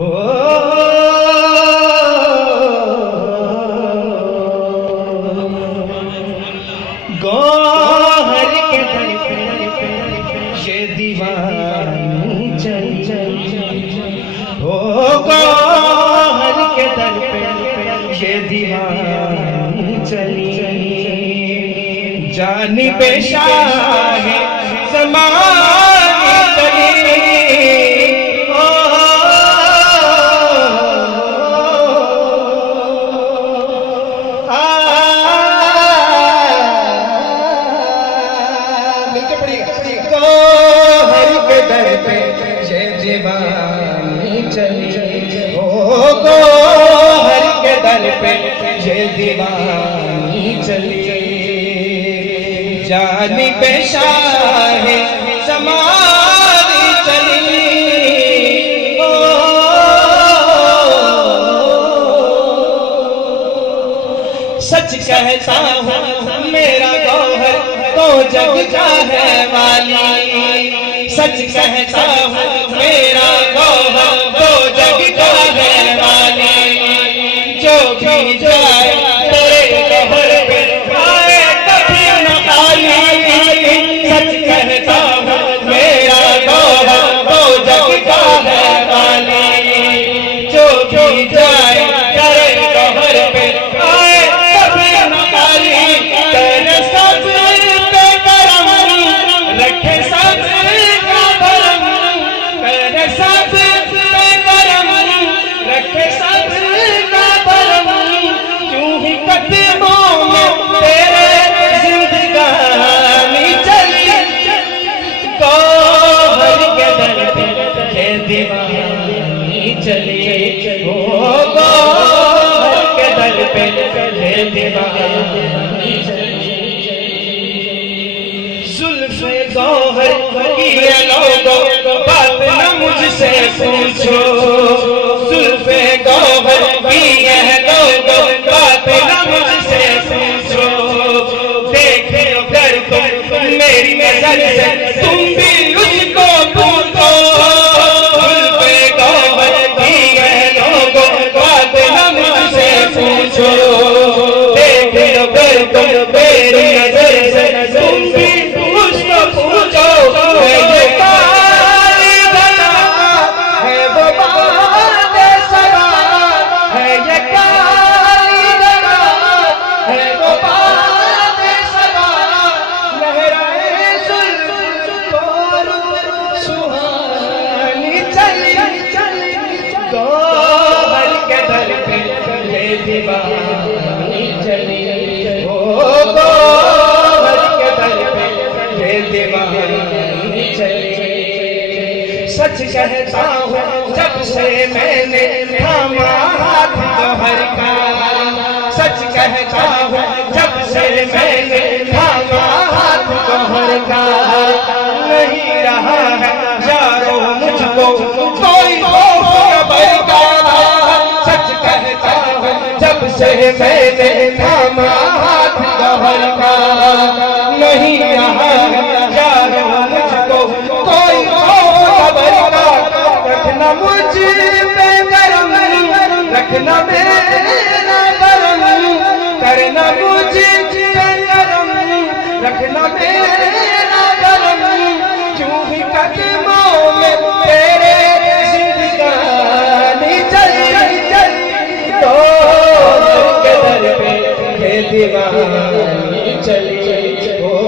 गौहर के दर पे ये दीवानी चली, हो गौहर के दर पे ये दीवानी चली, जानिबे शाह ज़मानी चली। गौहर के दर पे ये दीवानी चली, ओ गौहर के दर पे ये दीवानी चली, जानिबे शाह ज़मानी चली। ओ सच कहता हूँ मेरा गौहर तो जग का है वाली, सच कहता हूँ मेरा गौहर तो जग का है वाली, जो भी जाए तेरे गौहर पे आए कभी न खाली। सच कहता हूँ मेरा गौहर तो जग का है वाली, जो भी जाए तेरे गौहर पे आए कभी न खाली। तेरे सब रखे सब का भरम, तेरे सब पे करम, रखे सब का भरम, क्यों ही कदमों में तेरे जिंदगानी चली। गौहर के दर पे ये दीवानी चली, ओ गौहर के दर पे ये दीवानी चली। जुल्फ़े गौहर की ये लोगों बात न मुझसे पूछो, जुल्फ़े गौहर की ये लोगों बात न मुझसे पूछो, देख लो कर तुम मेरी नजर से तुम भी उसको पूछो। जुल्फ़े गौहर की ये लोगों बात न मुझसे पूछो, देख लो कर तुम मेरी नजर से तुम भी उसको पूछो। है ये काली धरा, है वो बात सरा, है ये काली धरा, है वो बात सरा, लहराए जुल्फ़ और सुहानी चली। गौहर के दर पे ये दीवानी चली, ओ गौहर के दर पे ये दीवानी चली। सच कहता हूँ जब से मैंने थामा हाथ गौहर का, सच कहता हूँ जब से मैंने थामा हाथ गौहर का, नहीं रहा है यारो मुझको कोई खबर का। सच कहता हूँ जब से मैंने थामा हाथ गौहर का, नहीं रहा है यारो मुझको कोई खबर का। रखना मुझ पे करम, रखना मेरा करम, करना मुझ पे करम, रखना मेरा करम, क्यों ही कदमों में तेरे जिंदगानी चली। गौहर के दर पे ये दीवानी चली, ओ